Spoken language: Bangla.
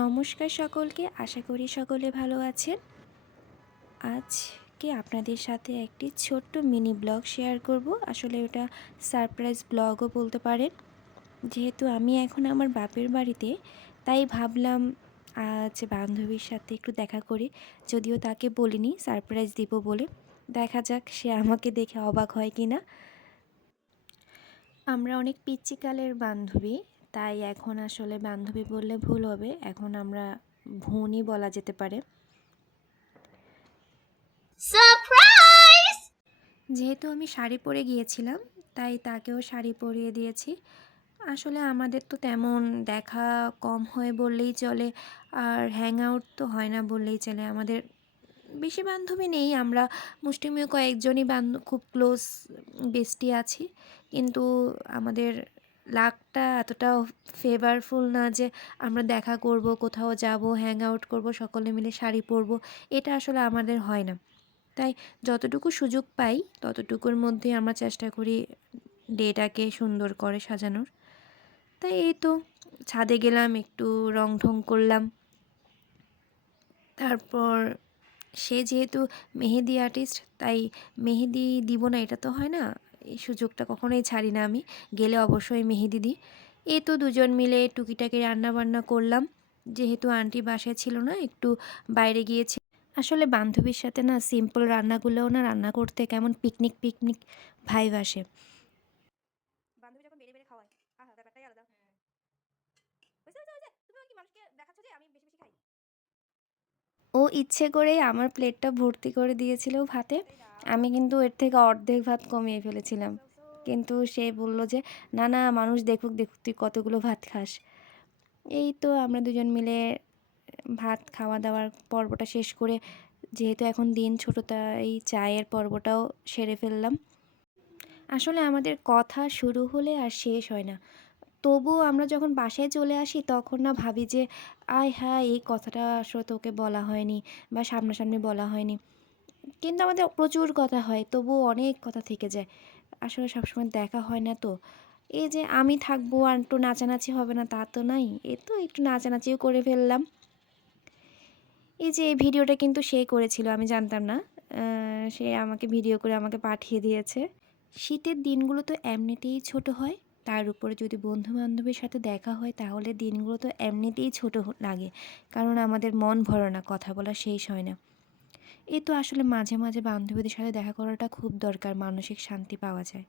নমস্কার সকলকে, আশা করি সকলে ভালো আছেন। আজকে আপনাদের সাথে একটি ছোট্ট মিনি ব্লগ শেয়ার করব। আসলে ওটা সারপ্রাইজ ব্লগও বলতে পারেন। যেহেতু আমি এখন আমার বাপের বাড়িতে, তাই ভাবলাম আজ বান্ধবীর সাথে একটু দেখা করি। যদিও তাকে বলিনি সারপ্রাইজ দিব বলে, দেখা যাক সে আমাকে দেখে অবাক হয় কি না। আমরা অনেক পিচ্চিকালের বান্ধবী, তাই এখন আসলে বান্ধবী বললে ভুল হবে, এখন আমরা বোনই বলা যেতে পারে। সারপ্রাইজ! যেহেতু আমি শাড়ি পরে গিয়েছিলাম, তাই তাকেও শাড়ি পরিয়ে দিয়েছি। আসলে আমাদের তো তেমন দেখা কম হয় বললেই চলে, আর হ্যাং আউট তো হয় না বললেই চলে। আমাদের বেশি বান্ধবী নেই, আমরা মুষ্টিমেয় কয়েকজনই খুব ক্লোজ বেস্টি আছি। কিন্তু আমাদের লাকটা এতটাও ফেভারফুল না যে আমরা দেখা করব, কোথাও যাব, হ্যাং আউট করব, সকলে মিলে শাড়ি পরবো, এটা আসলে আমাদের হয় না। তাই যতটুকু সুযোগ পাই ততটুকুর মধ্যে আমরা চেষ্টা করি ডেটাকে সুন্দর করে সাজানোর। তাই এই তো ছাদে গেলাম, একটু রং ঢং করলাম। তারপর সে যেহেতু মেহেদি আর্টিস্ট, তাই মেহেদি দিব না এটা তো হয় না, এই সুযোগটা কখনোই ছাড়ি না আমি। গেলে অবশ্যই মেহেদি দিই। এই তো দুজন মিলে টুকিটাকি রান্না বান্না করলাম। যেহেতু আন্টি বাসায় ছিল না, একটু বাইরে গিয়েছে। আসলে বান্ধবীর সাথে না সিম্পল রান্নাগুলোও না রান্না করতে কেমন পিকনিক পিকনিক ভাইব আসে। বান্ধবী যখন বেড়ে বেড়ে খাওয়ায়, আহা ব্যাপারটাই আলাদা। তুমি কি মানুষকে দেখাচ্ছ যে আমি বেশি বেশি খাই? ও ইচ্ছে করেই আমার প্লেটটা ভর্তি করে দিয়েছিল ভাতে। আমি কিন্তু এর থেকে অর্ধেক ভাত কমিয়ে ফেলেছিলাম, কিন্তু সে বলল যে না না, মানুষ দেখুক দেখুক তুই কতগুলো ভাত খাস। এই তো আমরা দুজন মিলে ভাত খাওয়া দাওয়ার পর্বটা শেষ করে, যেহেতু এখন দিন ছোট, তাই চায়ের পর্বটাও সেরে ফেললাম। আসলে আমাদের কথা শুরু হলে আর শেষ হয় না। তবুও আমরা যখন বাসায় চলে আসি তখন না ভাবি যে আয় হ্যাঁ, এই কথাটা আসলে তোকে বলা হয়নি বা সামনাসামনি বলা হয়নি। কিন্তু আমাদের প্রচুর কথা হয়, তবুও অনেক কথা থেকে যায়। আসলে সবসময় দেখা হয় না তো। এই যে আমি থাকবো আর একটু নাচানাচি হবে না তা তো নাই, এ তো একটু নাচানাচিও করে ফেললাম। এই যে এই ভিডিওটা কিন্তু সে করেছিল, আমি জানতাম না। সে আমাকে ভিডিও করে আমাকে পাঠিয়ে দিয়েছে। শীতের দিনগুলো তো এমনিতেই ছোট হয়, তার উপরে যদি বন্ধু বান্ধবের সাথে দেখা হয় তাহলে দিনগুলো তো এমনিতেই ছোট লাগে, কারণ আমাদের মন ভরে না, কথা বলা শেষ হয় না। এই তো আসলে মাঝে মাঝে বান্ধবীদের সাথে দেখা করাটা খুব দরকার, মানসিক শান্তি পাওয়া যায়।